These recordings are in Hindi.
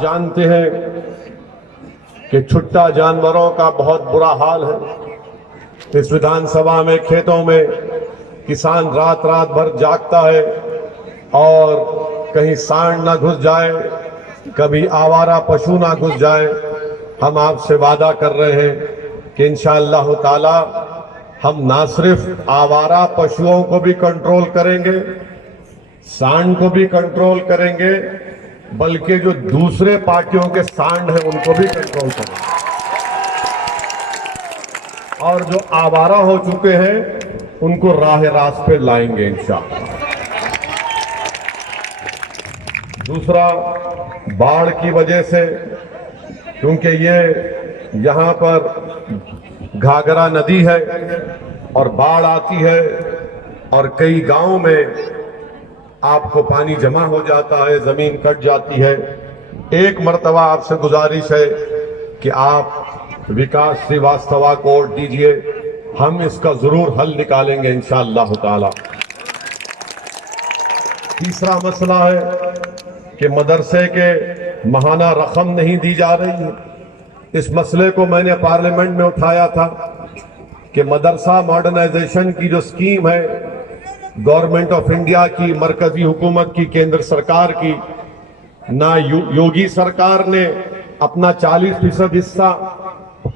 आप जानते हैं कि छुट्टा जानवरों का बहुत बुरा हाल है। इस विधानसभा में खेतों में किसान रात रात भर जागता है और कहीं सांड ना घुस जाए, कभी आवारा पशु ना घुस जाए। हम आपसे वादा कर रहे हैं कि इंशाअल्लाह ताला हम ना सिर्फ आवारा पशुओं को भी कंट्रोल करेंगे, सांड को भी कंट्रोल करेंगे, बल्कि जो दूसरे पार्टियों के सांड हैं उनको भी कंट्रोल करेंगे, और जो आवारा हो चुके हैं उनको राह रास्त पे लाएंगे इंशाअल्लाह। दूसरा, बाढ़ की वजह से, क्योंकि ये यहाँ पर घाघरा नदी है और बाढ़ आती है और कई गांवों में आपको पानी जमा हो जाता है, जमीन कट जाती है। एक मर्तबा आपसे गुजारिश है कि आप विकास श्रीवास्तव को वोट दीजिए, हम इसका जरूर हल निकालेंगे इंशाअल्लाह ताला। तीसरा मसला है कि मदरसे के महाना रकम नहीं दी जा रही है। इस मसले को मैंने पार्लियामेंट में उठाया था कि मदरसा मॉडर्नाइजेशन की जो स्कीम है गवर्नमेंट ऑफ इंडिया की, मरकजी हुकूमत की, केंद्र सरकार की, ना योगी सरकार ने अपना 40% हिस्सा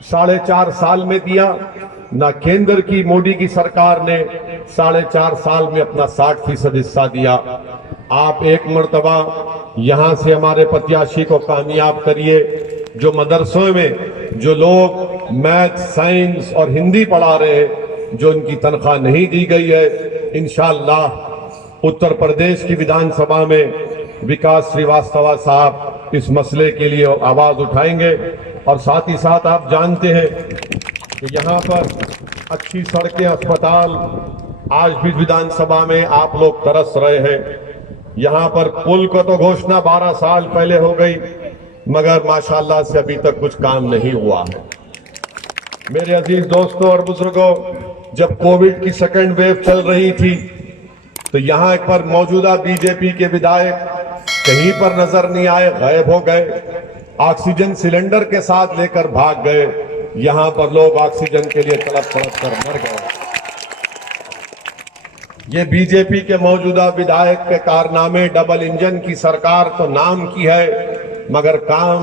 4.5 साल में दिया, ना केंद्र की मोदी की सरकार ने 4.5 साल में अपना 60% हिस्सा दिया। आप एक मर्तबा यहां से हमारे प्रत्याशी को कामयाब करिए। जो मदरसों में जो लोग मैथ, साइंस और हिंदी पढ़ा रहे हैं, जो उनकी तनख्वाह नहीं दी गई है, इंशाअल्लाह उत्तर प्रदेश की विधानसभा में विकास श्रीवास्तव साहब इस मसले के लिए आवाज उठाएंगे। और साथ ही साथ आप जानते हैं कि यहाँ पर अच्छी सड़कें, अस्पताल आज भी विधानसभा में आप लोग तरस रहे हैं। यहाँ पर पुल को तो घोषणा 12 साल पहले हो गई, मगर माशाअल्लाह से अभी तक कुछ काम नहीं हुआ है। मेरे अजीज दोस्तों और बुजुर्गों, जब कोविड की सेकेंड वेव चल रही थी तो यहाँ पर मौजूदा बीजेपी के विधायक कहीं पर नजर नहीं आए, गायब हो गए। ऑक्सीजन सिलेंडर के साथ लेकर भाग गए। यहाँ पर लोग ऑक्सीजन के लिए तड़प तड़प कर मर गए। ये बीजेपी के मौजूदा विधायक के कारनामे, डबल इंजन की सरकार तो नाम की है, मगर काम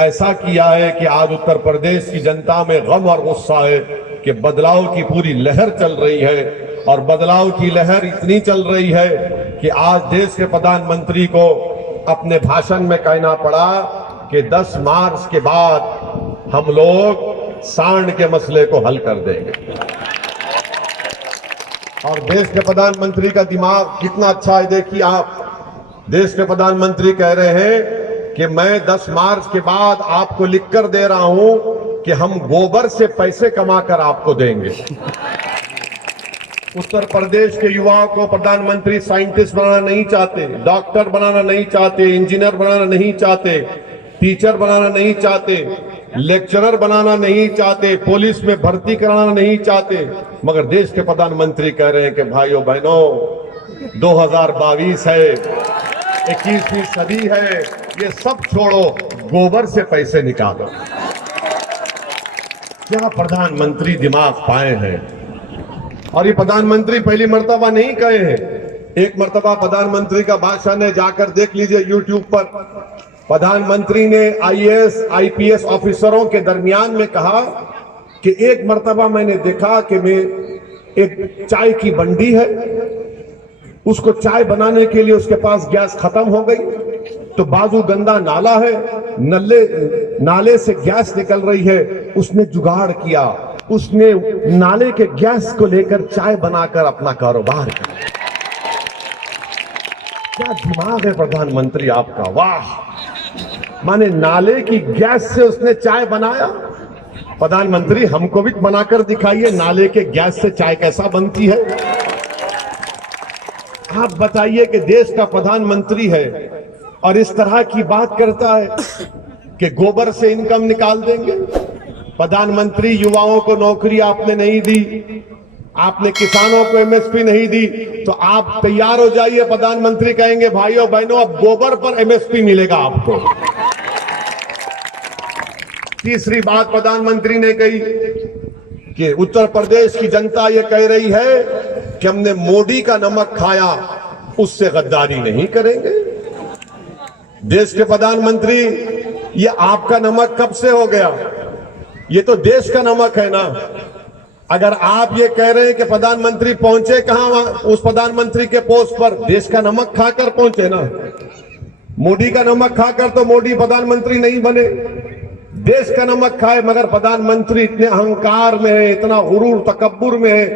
ऐसा किया है कि आज उत्तर प्रदेश की जनता में गम और गुस्सा है कि बदलाव की पूरी लहर चल रही है। और बदलाव की लहर इतनी चल रही है कि आज देश के प्रधानमंत्री को अपने भाषण में कहना पड़ा कि 10 मार्च के बाद हम लोग सांड के मसले को हल कर देंगे। और देश के प्रधानमंत्री का दिमाग कितना अच्छा है, देखिए आप। देश के प्रधानमंत्री कह रहे हैं कि मैं 10 मार्च के बाद आपको लिखकर दे रहा हूं कि हम गोबर से पैसे कमाकर आपको देंगे। उत्तर प्रदेश के युवाओं को प्रधानमंत्री साइंटिस्ट बनाना नहीं चाहते, डॉक्टर बनाना नहीं चाहते, इंजीनियर बनाना नहीं चाहते, टीचर बनाना नहीं चाहते, लेक्चरर बनाना नहीं चाहते, पुलिस में भर्ती कराना नहीं चाहते, मगर देश के प्रधानमंत्री कह रहे हैं कि भाइयों बहनों 2022 है, 21वीं सदी है, ये सब छोड़ो, गोबर से पैसे निकालो। क्या प्रधानमंत्री दिमाग पाए हैं। और ये प्रधानमंत्री पहली मर्तबा नहीं कहे हैं। एक मर्तबा प्रधानमंत्री का भाषण है, जाकर देख लीजिए यूट्यूब पर। प्रधानमंत्री ने आईएएस आईपीएस ऑफिसरों के दरमियान में कहा कि एक मर्तबा मैंने देखा कि मैं एक चाय की बंडी है, उसको चाय बनाने के लिए उसके पास गैस खत्म हो गई, तो बाजू गंदा नाला है, नाले से गैस निकल रही है। उसने जुगाड़ किया, उसने नाले के गैस को लेकर चाय बनाकर अपना कारोबार किया। क्या दिमाग है प्रधानमंत्री आपका, वाह। माने नाले की गैस से उसने चाय बनाया। प्रधानमंत्री हमको भी बनाकर दिखाइए, नाले के गैस से चाय कैसा बनती है। आप बताइए कि देश का प्रधानमंत्री है और इस तरह की बात करता है कि गोबर से इनकम निकाल देंगे। प्रधानमंत्री युवाओं को नौकरी आपने नहीं दी, आपने किसानों को एमएसपी नहीं दी, तो आप तैयार हो जाइए। प्रधानमंत्री कहेंगे भाइयों बहनों अब गोबर पर एमएसपी मिलेगा आपको। तीसरी बात प्रधानमंत्री ने कही कि उत्तर प्रदेश की जनता ये कह रही है कि हमने मोदी का नमक खाया, उससे गद्दारी नहीं करेंगे। देश के प्रधानमंत्री, ये आपका नमक कब से हो गया? ये तो देश का नमक है ना। अगर आप ये कह रहे हैं कि प्रधानमंत्री पहुंचे कहां, उस प्रधानमंत्री के पोस्ट पर देश का नमक खाकर पहुंचे ना। मोदी का नमक खाकर तो मोदी प्रधानमंत्री नहीं बने, देश का नमक खाए। मगर प्रधानमंत्री इतने अहंकार में है, इतना गुरूर तकब्बुर में है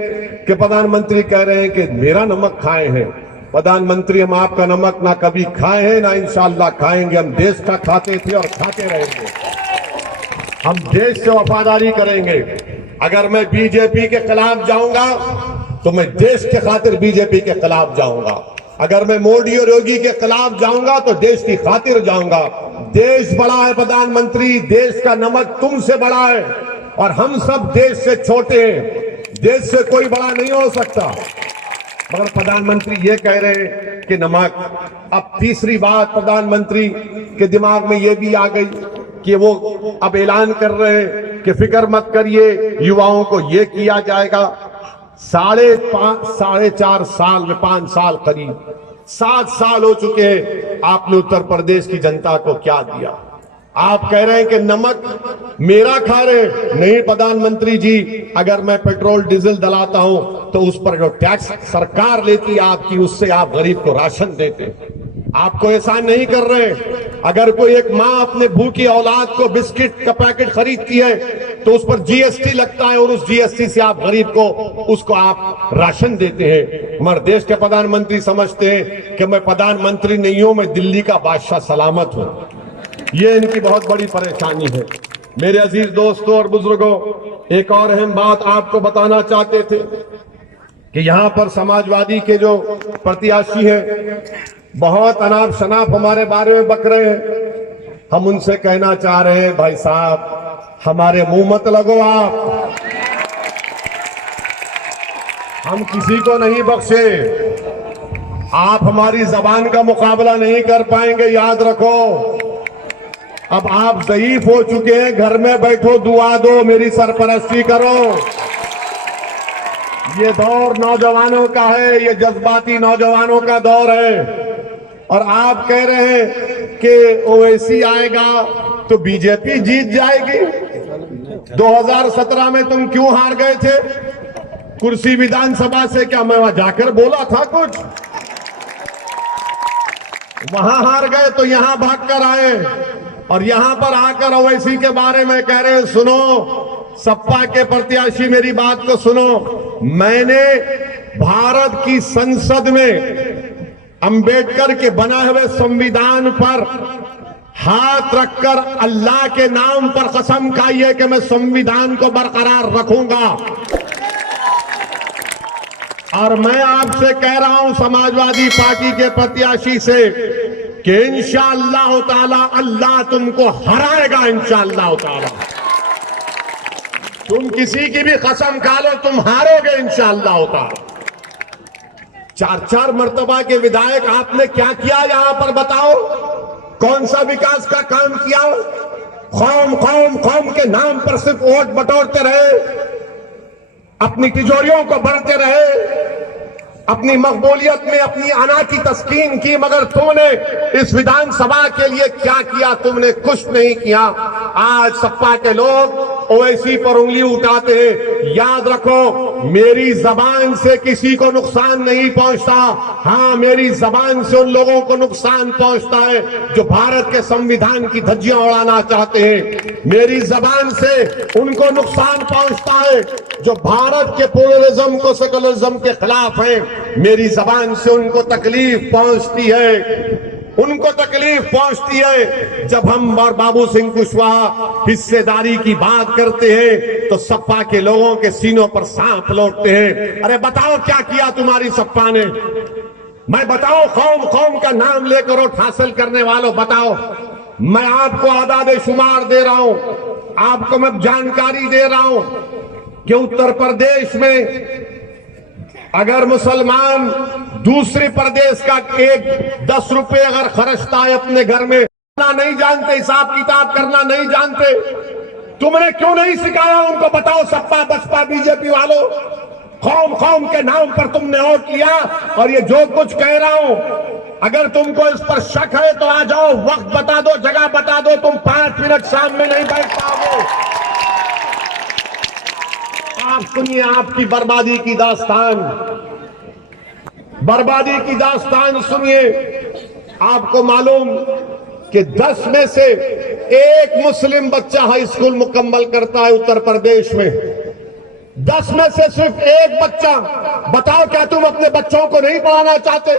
कि प्रधानमंत्री कह रहे हैं कि मेरा नमक खाए हैं। प्रधानमंत्री, हम आपका नमक ना कभी खाए हैं ना इंशाअल्लाह खाएंगे। हम देश का खाते थे और खाते रहेंगे। हम देश से वफादारी करेंगे। अगर मैं बीजेपी के खिलाफ जाऊंगा तो मैं देश के खातिर बीजेपी के खिलाफ जाऊंगा। अगर मैं मोदी और योगी के खिलाफ जाऊंगा तो देश की खातिर जाऊंगा। देश बड़ा है प्रधानमंत्री, देश का नमक तुमसे बड़ा है और हम सब देश से छोटे हैं। देश से कोई बड़ा नहीं हो सकता। मगर प्रधानमंत्री ये कह रहे हैं कि नमक। अब तीसरी बात प्रधानमंत्री के दिमाग में ये भी आ गई कि वो अब ऐलान कर रहे हैं कि फिक्र मत करिए, युवाओं को ये किया जाएगा। 4.5 साल में 5 साल करीब 7 साल हो चुके हैं, आपने उत्तर प्रदेश की जनता को क्या दिया? आप कह रहे हैं कि नमक मेरा खा रहे। नहीं प्रधानमंत्री जी, अगर मैं पेट्रोल डीजल डलाता हूं तो उस पर जो टैक्स सरकार लेती है आपकी, उससे आप गरीब को राशन देते। आपको एहसान नहीं कर रहे। अगर कोई एक माँ अपने भूखी औलाद को बिस्किट का पैकेट खरीदती है तो उस पर जीएसटी लगता है और उस जीएसटी से आप गरीब को उसको आप राशन देते हैं। मगर देश के प्रधानमंत्री समझते हैं कि मैं प्रधानमंत्री नहीं हूं, मैं दिल्ली का बादशाह सलामत हूं। ये इनकी बहुत बड़ी परेशानी है। मेरे अजीज दोस्तों और बुजुर्गों, एक और अहम बात आपको बताना चाहते थे कि यहां पर समाजवादी के जो प्रत्याशी हैं बहुत अनाप शनाप हमारे बारे में बक रहे हैं। हम उनसे कहना चाह रहे हैं, भाई साहब हमारे मुंह मत लगो आप। हम किसी को नहीं बख्शे। आप हमारी जबान का मुकाबला नहीं कर पाएंगे, याद रखो। अब आप ज़ईफ हो चुके हैं, घर में बैठो, दुआ दो, मेरी सरपरस्ती करो। ये दौर नौजवानों का है, ये जज्बाती नौजवानों का दौर है। और आप कह रहे हैं कि ओवैसी आएगा तो बीजेपी जीत जाएगी। 2017 में तुम क्यों हार गए थे कुर्सी विधानसभा से? क्या मैं वहां जाकर बोला था कुछ? वहां हार गए तो यहां भागकर आए और यहां पर आकर ओवैसी के बारे में कह रहे हैं। सुनो सपा के प्रत्याशी, मेरी बात को सुनो। मैंने भारत की संसद में अंबेडकर के बनाए हुए संविधान पर हाथ रखकर अल्लाह के नाम पर कसम खाई है कि मैं संविधान को बरकरार रखूंगा। और मैं आपसे कह रहा हूं समाजवादी पार्टी के प्रत्याशी से कि इंशाअल्लाह ताला अल्लाह तुमको हराएगा। इंशाअल्लाह ताला तुम किसी की भी कसम खा लो, तुम हारोगे इंशाअल्लाह ताला। 4 मर्तबा के विधायक आपने क्या किया यहां पर बताओ? कौन सा विकास का काम किया? कौम कौम कौम के नाम पर सिर्फ वोट बटोरते रहे, अपनी तिजोरियों को भरते रहे, अपनी मकबूलियत में अपनी अना की तस्कीन की। मगर तुमने इस विधानसभा के लिए क्या किया? तुमने कुछ नहीं किया। आज सपा के लोग ओवैसी पर उंगली उठाते हैं। याद रखो, मेरी जबान से किसी को नुकसान नहीं पहुंचता। हाँ, मेरी जबान से उन लोगों को नुकसान पहुंचता है जो भारत के संविधान की धज्जियां उड़ाना चाहते हैं। मेरी जबान से उनको नुकसान पहुंचता है जो भारत के प्लुरलिज्म को सेकुलरिज्म के खिलाफ है। मेरी जबान से उनको तकलीफ पहुंचती है, उनको तकलीफ पहुंचती है जब हम और बाबू सिंह कुशवाहा हिस्सेदारी की बात करते हैं तो सपा के लोगों के सीनों पर सांप लौटते हैं। अरे बताओ क्या किया तुम्हारी सपा ने? मैं बताओ, कौम कौम का नाम लेकर वोट हासिल करने वालों बताओ। मैं आपको आदाद शुमार दे रहा हूं, आपको मैं जानकारी दे रहा हूं कि उत्तर प्रदेश में अगर मुसलमान दूसरे प्रदेश का 10 रुपए अगर खर्चता है अपने घर में, नहीं जानते, हिसाब किताब करना नहीं जानते, तुमने क्यों नहीं सिखाया उनको? बताओ सपा बसपा बीजेपी वालों, कौम कौम के नाम पर तुमने और किया। और ये जो कुछ कह रहा हूं, अगर तुमको इस पर शक है तो आ जाओ, वक्त बता दो, जगह बता दो, तुम 5 मिनट सामने नहीं बैठ पाओगे। आप सुनिए आपकी बर्बादी की दास्तान, बर्बादी की दास्तान सुनिए। आपको मालूम कि 10 में से 1 मुस्लिम बच्चा हाई स्कूल मुकम्मल करता है उत्तर प्रदेश में। 10 में से सिर्फ 1 बच्चा। बताओ क्या तुम अपने बच्चों को नहीं पढ़ाना चाहते?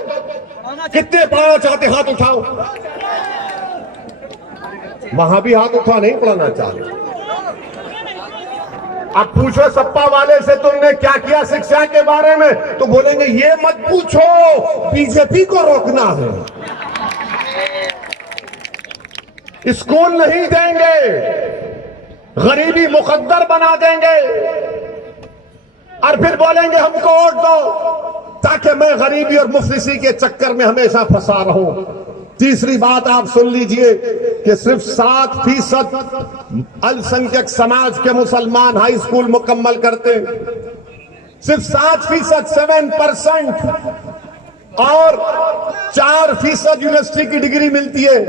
कितने पढ़ाना चाहते? हाथ उठाओ। वहां भी हाथ उठा, नहीं पढ़ाना चाहते। अब पूछो सपा वाले से तुमने क्या किया शिक्षा के बारे में, तो बोलेंगे ये मत पूछो, बीजेपी को रोकना है, स्कूल नहीं देंगे, गरीबी मुकद्दर बना देंगे, और फिर बोलेंगे हमको वोट दो ताकि मैं गरीबी और मुफलिसी के चक्कर में हमेशा फंसा रहूं। तीसरी बात आप सुन लीजिए कि सिर्फ 7% अल्पसंख्यक समाज के मुसलमान हाई स्कूल मुकम्मल करते, सिर्फ 7%, 7%, और 4% यूनिवर्सिटी की डिग्री मिलती है।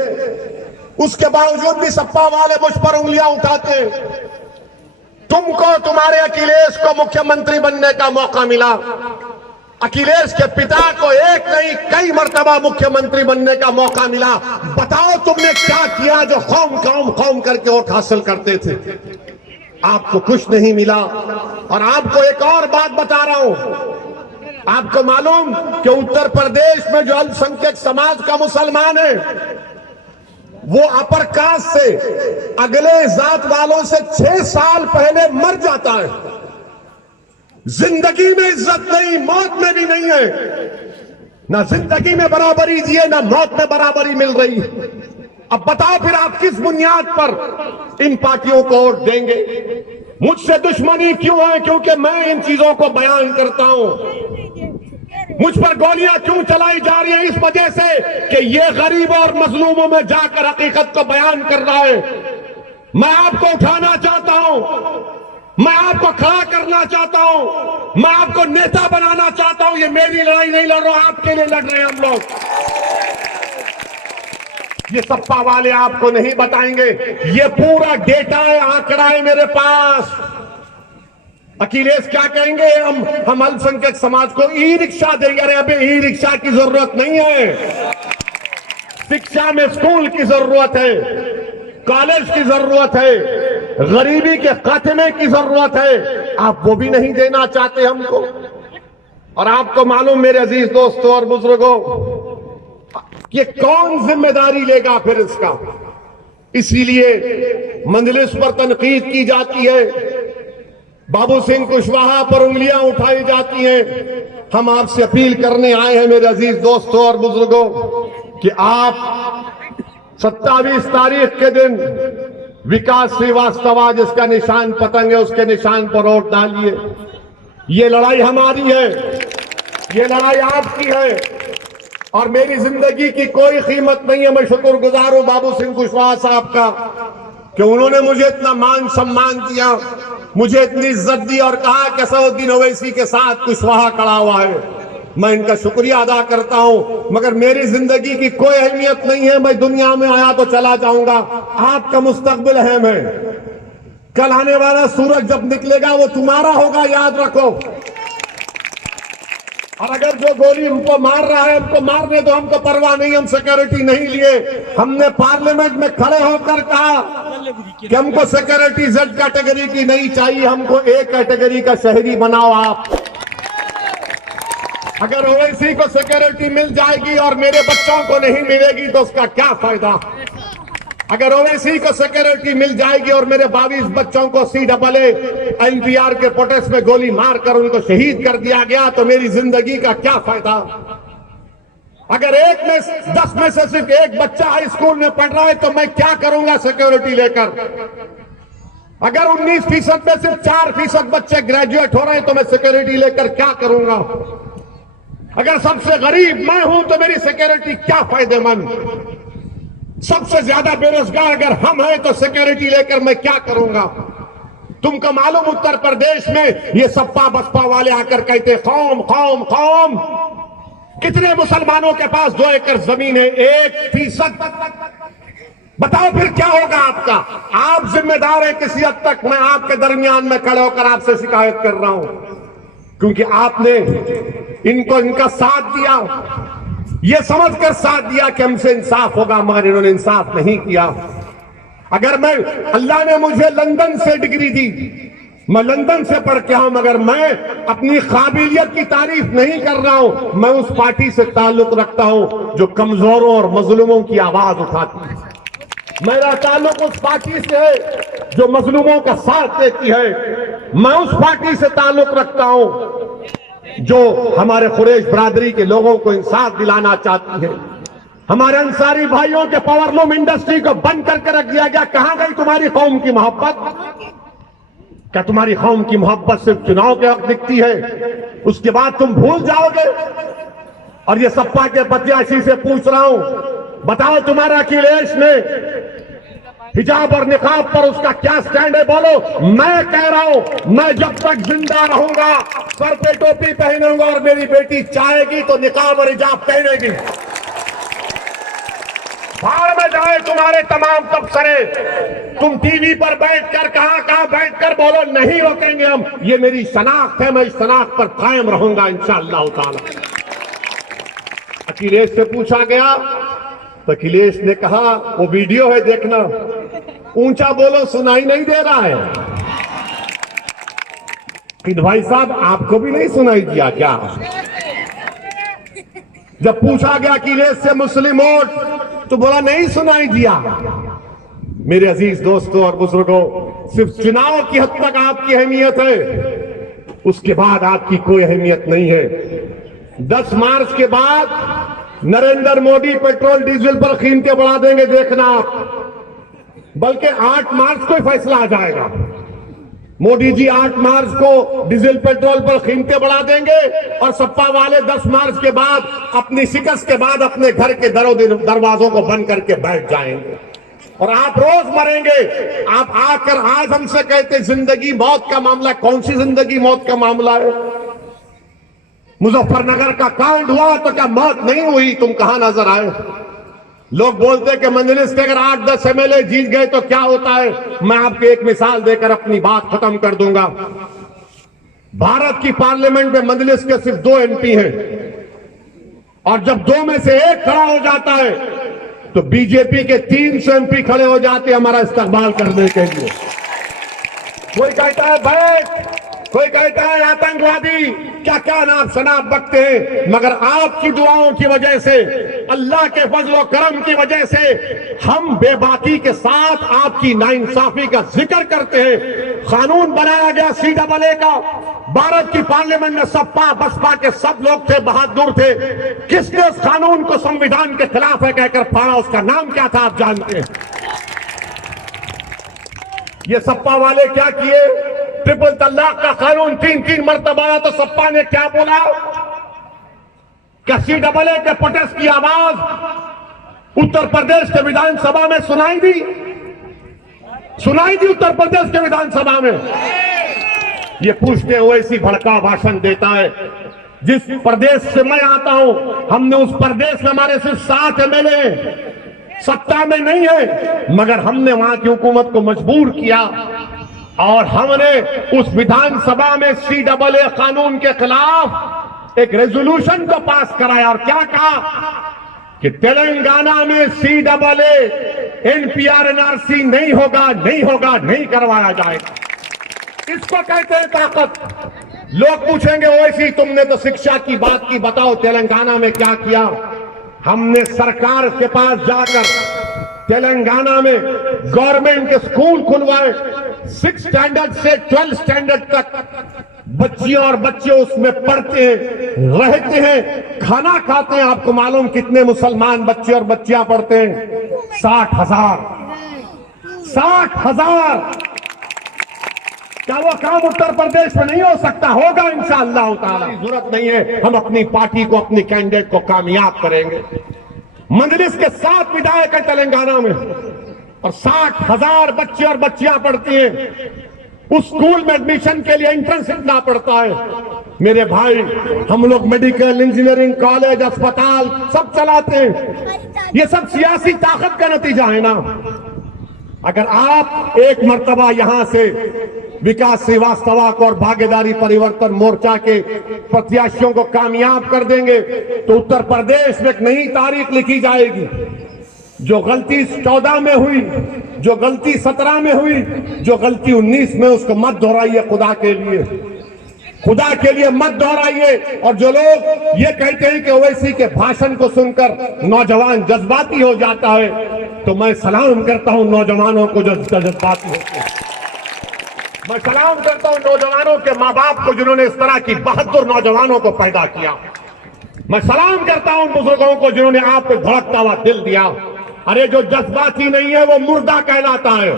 उसके बावजूद भी सपा वाले मुझ पर उंगलियां उठाते। तुमको तुम्हारे अखिलेश को मुख्यमंत्री बनने का मौका मिला, अखिलेश के पिता को एक नहीं कई मर्तबा मुख्यमंत्री बनने का मौका मिला। बताओ तुमने क्या किया जो कौम कौम कौम करके वोट हासिल करते थे? आपको कुछ नहीं मिला। और आपको एक और बात बता रहा हूं, आपको मालूम कि उत्तर प्रदेश में जो अल्पसंख्यक समाज का मुसलमान है वो अपर कास्ट से अगले जात वालों से 6 साल पहले मर जाता है। जिंदगी में इज्जत नहीं, मौत में भी नहीं है। ना जिंदगी में बराबरी दिए, ना मौत में बराबरी मिल रही। अब बताओ फिर आप किस बुनियाद पर इन पार्टियों को वोट देंगे? मुझसे दुश्मनी क्यों है? क्योंकि मैं इन चीजों को बयान करता हूं। मुझ पर गोलियां क्यों चलाई जा रही है? इस वजह से कि ये गरीब और मजलूमों में जाकर हकीकत को बयान कर रहा है। मैं आपको उठाना चाहता हूं, मैं आपको खड़ा करना चाहता हूं, मैं आपको नेता बनाना चाहता हूं। ये मेरी लड़ाई नहीं लड़ रहा हूं, आपके लिए लड़ रहे हैं हम लोग। ये सपा वाले आपको नहीं बताएंगे। ये पूरा डेटा है, आंकड़ा है मेरे पास। अखिलेश क्या कहेंगे? हम अल्पसंख्यक समाज को ई रिक्शा देंगे। अरे अबे ई रिक्शा की जरूरत नहीं है, शिक्षा में स्कूल की जरूरत है, कॉलेज की जरूरत है, गरीबी के खात्मे की जरूरत है। आप वो भी नहीं देना चाहते हमको। और आपको मालूम मेरे अजीज दोस्तों और बुजुर्गों, ये कौन जिम्मेदारी लेगा फिर इसका? इसीलिए मंजलिस पर तनकीद की जाती है, बाबू सिंह कुशवाहा पर उंगलियां उठाई जाती हैं। हम आपसे अपील करने आए हैं मेरे अजीज दोस्तों और बुजुर्गों कि आप 27 तारीख के दिन विकास श्रीवास्तव जिसका निशान पतंग है उसके निशान पर वोट डालिए। ये लड़ाई हमारी है, ये लड़ाई आपकी है, और मेरी जिंदगी की कोई कीमत नहीं है। मैं शुक्रगुजार हूं बाबू सिंह कुशवाहा साहब का कि उन्होंने मुझे इतना मान सम्मान दिया, मुझे इतनी इज्जत दी और कहा कि असदुद्दीन ओवैसी के साथ कुशवाहा खड़ा हुआ है। मैं इनका शुक्रिया अदा करता हूं, मगर मेरी जिंदगी की कोई अहमियत नहीं है। मैं दुनिया में आया तो चला जाऊंगा, आपका मुस्तकबिल अहम है। कल आने वाला सूरज जब निकलेगा वो तुम्हारा होगा, याद रखो। और अगर जो गोली हमको मार रहा है हमको मारने दो, हमको परवाह नहीं, हम सिक्योरिटी नहीं लिए। हमने पार्लियामेंट में खड़े होकर कहा कि हमको सिक्योरिटी जेड कैटेगरी की नहीं चाहिए, हमको ए कैटेगरी का शहरी बनाओ आप। अगर ओवैसी को सिक्योरिटी मिल जाएगी और मेरे बच्चों को नहीं मिलेगी तो उसका क्या फायदा? अगर ओवैसी को सिक्योरिटी मिल जाएगी और मेरे 22 बच्चों को CAA NPR के प्रोटेस्ट में गोली मारकर उनको शहीद कर दिया गया तो मेरी जिंदगी का क्या फायदा? अगर 10 में से सिर्फ 1 बच्चा हाई स्कूल में पढ़ रहा है तो मैं क्या करूंगा सिक्योरिटी लेकर? अगर 19% में सिर्फ 4% बच्चे ग्रेजुएट हो रहे हैं तो मैं सिक्योरिटी लेकर क्या करूंगा? अगर सबसे गरीब मैं हूं तो मेरी सिक्योरिटी क्या फायदेमंद? सबसे ज्यादा बेरोजगार अगर हम हैं तो सिक्योरिटी लेकर मैं क्या करूंगा? तुमको मालूम उत्तर प्रदेश में ये सपा बसपा वाले आकर कहते कौम कौम कौम। कितने मुसलमानों के पास 2 एकड़ जमीन है? 1%। बताओ फिर क्या होगा आपका? आप जिम्मेदार हैं किसी हद तक। मैं आपके दरमियान में खड़े होकर आपसे शिकायत कर रहा हूं, क्योंकि आपने इनको इनका साथ दिया, ये समझकर साथ दिया कि हमसे इंसाफ होगा, मगर इन्होंने इंसाफ नहीं किया। अगर मैं, अल्लाह ने मुझे लंदन से डिग्री दी, मैं लंदन से पढ़ के आऊं, मगर मैं अपनी काबिलियत की तारीफ नहीं कर रहा हूं। मैं उस पार्टी से ताल्लुक रखता हूं जो कमजोरों और मजलूमों की आवाज उठाती है। मेरा ताल्लुक उस पार्टी से है जो मजलूमों का साथ देती है। मैं उस पार्टी से ताल्लुक रखता हूं जो हमारे कुरैश बरादरी के लोगों को इंसाफ दिलाना चाहती है। हमारे अंसारी भाइयों के पावरलूम इंडस्ट्री को बंद करके रख दिया गया। कहां गई तुम्हारी कौम की मोहब्बत? क्या तुम्हारी कौम की मोहब्बत सिर्फ चुनाव के वक्त दिखती है? उसके बाद तुम भूल जाओगे? और ये सपा के प्रत्याशी से पूछ रहा हूं, बताओ तुम्हारा अखिलेश ने हिजाब और निकाब पर उसका क्या स्टैंड है? बोलो। मैं कह रहा हूं, मैं जब तक जिंदा रहूंगा सर पे टोपी पहनूंगा और मेरी बेटी चाहेगी तो निकाब और हिजाब पहनेगी। भाड़ में जाए तुम्हारे तमाम तबसरे। तुम टीवी पर बैठकर कहां बैठकर बोलो, नहीं रोकेंगे हम। ये मेरी शनाख्त है, मैं इस शनाख्त पर कायम रहूंगा इंशाअल्लाह ताला। अखिलेश से पूछा गया तो अखिलेश ने कहा, वो वीडियो है देखना, ऊंचा बोलो सुनाई नहीं दे रहा है। कि भाई साहब आपको भी नहीं सुनाई दिया क्या? जब पूछा गया अखिलेश से मुस्लिम वोट तो बोला नहीं सुनाई दिया। मेरे अजीज दोस्तों और बुजुर्गों, सिर्फ चुनाव की हद तक आपकी अहमियत है, उसके बाद आपकी कोई अहमियत नहीं है। 10 मार्च के बाद नरेंद्र मोदी पेट्रोल डीजल पर कीमतें बढ़ा देंगे, देखना आप। बल्कि 8 मार्च को ही फैसला आ जाएगा। मोदी जी 8 मार्च को डीजल पेट्रोल पर कीमतें बढ़ा देंगे और सपा वाले 10 मार्च के बाद अपनी शिकस्त के बाद अपने घर के दरवाजों को बंद करके बैठ जाएंगे और आप रोज मरेंगे। आप आकर आज हमसे कहते जिंदगी मौत का मामला। कौन सी जिंदगी मौत का मामला है? मुजफ्फरनगर का कांड हुआ तो क्या मौत नहीं हुई? तुम कहां नजर आए? लोग बोलते कि मजलिस के अगर 8-10 एमएलए जीत गए तो क्या होता है। मैं आपको एक मिसाल देकर अपनी बात खत्म कर दूंगा। भारत की पार्लियामेंट में मजलिस के सिर्फ 2 एमपी हैं और जब 2 में से 1 खड़ा हो जाता है तो बीजेपी के 300 एमपी खड़े हो जाते हैं हमारा इस्तकबाल करने के लिए। कोई कहता है बैठ, कोई कहता है आतंकवादी, क्या क्या नाम शनाब बकते हैं, मगर आपकी दुआओं की वजह से, अल्लाह के फजल करम की वजह से हम बेबाकी के साथ आपकी नाइंसाफी का जिक्र करते हैं। कानून बनाया गया CAA का, भारत की पार्लियामेंट में सपा बसपा के सब लोग थे, बहादुर थे। किसने उस कानून को संविधान के खिलाफ है कहकर फाड़ा? उसका नाम क्या था आप जानते हैं? ये सपा वाले क्या किए? ट्रिपल तलाक का कानून 3 मरतबा आया तो सपा ने क्या बोला? क्या CAA के प्रोटेस्ट की आवाज उत्तर प्रदेश के विधानसभा में सुनाई दी? सुनाई दी उत्तर प्रदेश के विधानसभा में। ये पूछते हुए इसी भड़का भाषण देता है। जिस प्रदेश से मैं आता हूं, हमने उस प्रदेश में हमारे सिर्फ 7 एमएलए सत्ता में नहीं है, मगर हमने वहां की हुकूमत को मजबूर किया और हमने उस विधानसभा में CAA कानून के खिलाफ एक रेजोल्यूशन को पास कराया और क्या कहा कि तेलंगाना में CAA NPR NRC नहीं होगा, नहीं होगा, नहीं करवाया जाएगा। इसको कहते हैं ताकत। लोग पूछेंगे ओवैसी तुमने तो शिक्षा की बात की, बताओ तेलंगाना में क्या किया? हमने सरकार के पास जाकर तेलंगाना में गवर्नमेंट के स्कूल खुलवाए। 6 स्टैंडर्ड से 12 स्टैंडर्ड तक बच्चियां और बच्चे उसमें पढ़ते हैं, रहते हैं, खाना खाते हैं। आपको मालूम कितने मुसलमान बच्चे और बच्चियां पढ़ते हैं? 60,000। 60,000। क्या वो काम उत्तर प्रदेश में नहीं हो सकता? होगा इंशाअल्लाह ताला। जरूरत नहीं है, हम अपनी पार्टी को, अपनी कैंडिडेट को कामयाब करेंगे। मजलिस के 7 विधायक हैं तेलंगाना में और 60,000 बच्चे और बच्चियां पढ़ती हैं। उस स्कूल में एडमिशन के लिए एंट्रेंस इतना पड़ता है। मेरे भाई, हम लोग मेडिकल, इंजीनियरिंग कॉलेज, अस्पताल सब चलाते हैं। ये सब सियासी ताकत का नतीजा है ना। अगर आप एक मर्तबा यहां से विकास श्रीवास्तव को और भागीदारी परिवर्तन मोर्चा के प्रत्याशियों को कामयाब कर देंगे तो उत्तर प्रदेश में एक नई तारीख लिखी जाएगी। जो गलती 14 में हुई, जो गलती 17 में हुई, जो गलती 19 में, उसको मत दोहराइए। खुदा के लिए मत दोहराइए। और जो लोग ये कहते हैं कि ओवैसी के भाषण को सुनकर नौजवान जज्बाती हो जाता है, तो मैं सलाम करता हूं नौजवानों को जो जज्बाती होते हैं। मैं सलाम करता हूं नौजवानों के मां बाप को जिन्होंने इस तरह की बहादुर नौजवानों को पैदा किया। मैं सलाम करता हूं बुजुर्गों को जिन्होंने आपको धड़कता हुआ दिल दिया। अरे जो जज्बाती नहीं है वो मुर्दा कहलाता है।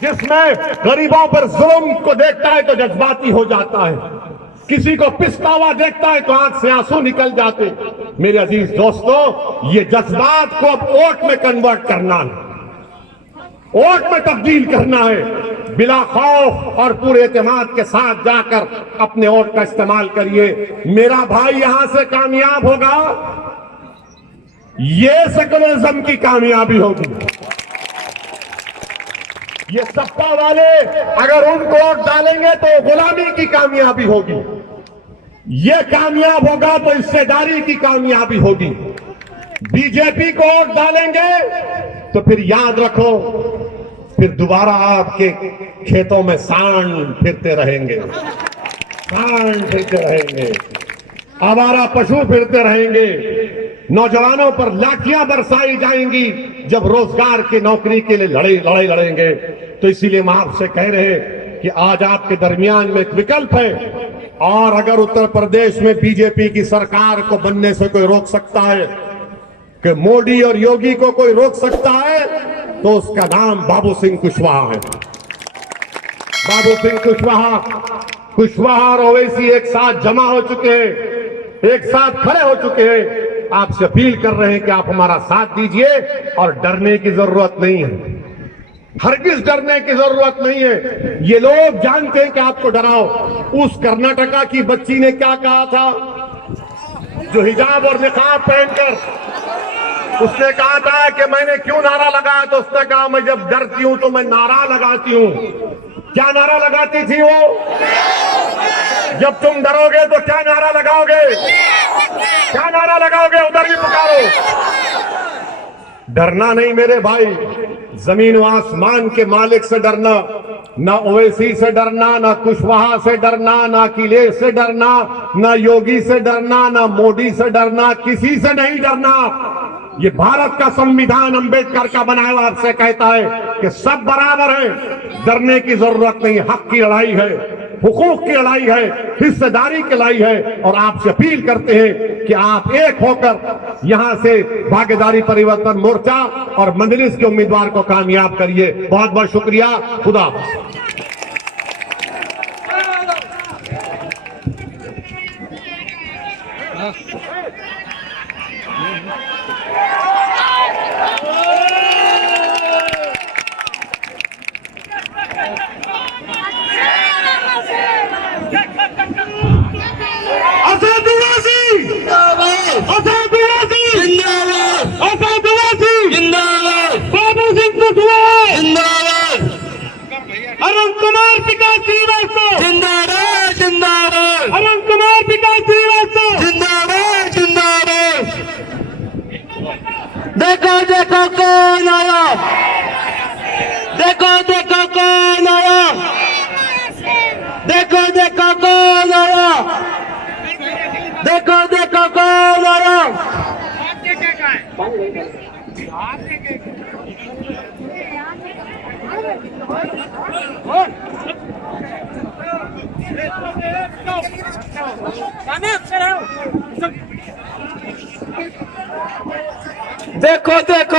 जिसमें गरीबों पर जुल्म को देखता है तो जज्बाती हो जाता है, किसी को पिसता हुआ देखता है तो आंख से आंसू निकल जाते। मेरे अजीज दोस्तों, ये जज्बात को अब वोट में कन्वर्ट करना है, वोट में तब्दील करना है। बिला खौफ और पूरे एतमाद के साथ जाकर अपने वोट का इस्तेमाल करिए। मेरा भाई यहां से कामयाब होगा, ये सेकुलरिज्म की कामयाबी होगी। ये सत्ता वाले अगर उनको वोट डालेंगे तो गुलामी की कामयाबी होगी। ये कामयाब होगा तो हिस्सेदारी की कामयाबी होगी। बीजेपी को वोट डालेंगे तो फिर याद रखो, फिर दोबारा आपके खेतों में सांड फिरते रहेंगे, आवारा पशु फिरते रहेंगे, नौजवानों पर लाठियां बरसाई जाएंगी जब रोजगार की नौकरी के लिए लड़ाई लड़ेंगे। तो इसीलिए हम आपसे कह रहे हैं कि आज आपके दरमियान में एक विकल्प है, और अगर उत्तर प्रदेश में बीजेपी की सरकार को बनने से कोई रोक सकता है, कि मोदी और योगी को कोई रोक सकता है, तो उसका नाम बाबू सिंह कुशवाहा है। बाबू सिंह कुशवाहा और ओवैसी एक साथ जमा हो चुके हैं, एक साथ खड़े हो चुके हैं। आपसे अपील कर रहे हैं कि आप हमारा साथ दीजिए और डरने की जरूरत नहीं है, हरगिज डरने की जरूरत नहीं है। ये लोग जानते हैं कि आपको डराओ। उस कर्नाटका की बच्ची ने क्या कहा था, जो हिजाब और निकाब पहनकर, उसने कहा था कि मैंने क्यों नारा लगाया, तो उसने कहा मैं जब डरती हूं तो मैं नारा लगाती हूं। क्या नारा लगाती थी वो? जब तुम डरोगे तो क्या नारा लगाओगे? क्या नारा लगाओगे? उधर भी पुकारो। डरना नहीं मेरे भाई, जमीन व आसमान के मालिक से डरना, ना ओवैसी से डरना, ना कुशवाहा से डरना, ना अखिलेश से डरना, ना योगी से डरना, ना मोदी से डरना, किसी से नहीं डरना। ये भारत का संविधान अंबेडकर का बनाया हुआ आपसे कहता है कि सब बराबर हैं, डरने की जरूरत नहीं। हक की लड़ाई है, हुकूक की लड़ाई है, हिस्सेदारी की लड़ाई है। और आपसे अपील करते हैं कि आप एक होकर यहां से भागीदारी परिवर्तन मोर्चा और मजलिस के उम्मीदवार को कामयाब करिए। बहुत बहुत शुक्रिया। खुदा अरुण कुमार विकास श्रीवास्तव जिंदाबाद, जिंदाबाद। अरुण कुमार विकास श्रीवास्तव जिंदाबाद, जिंदाबाद। देखो देखो कौन आया, देखो देखो कौन आया, देखो देखो कौन आया, देखो देखो कौन आया। देखो देखो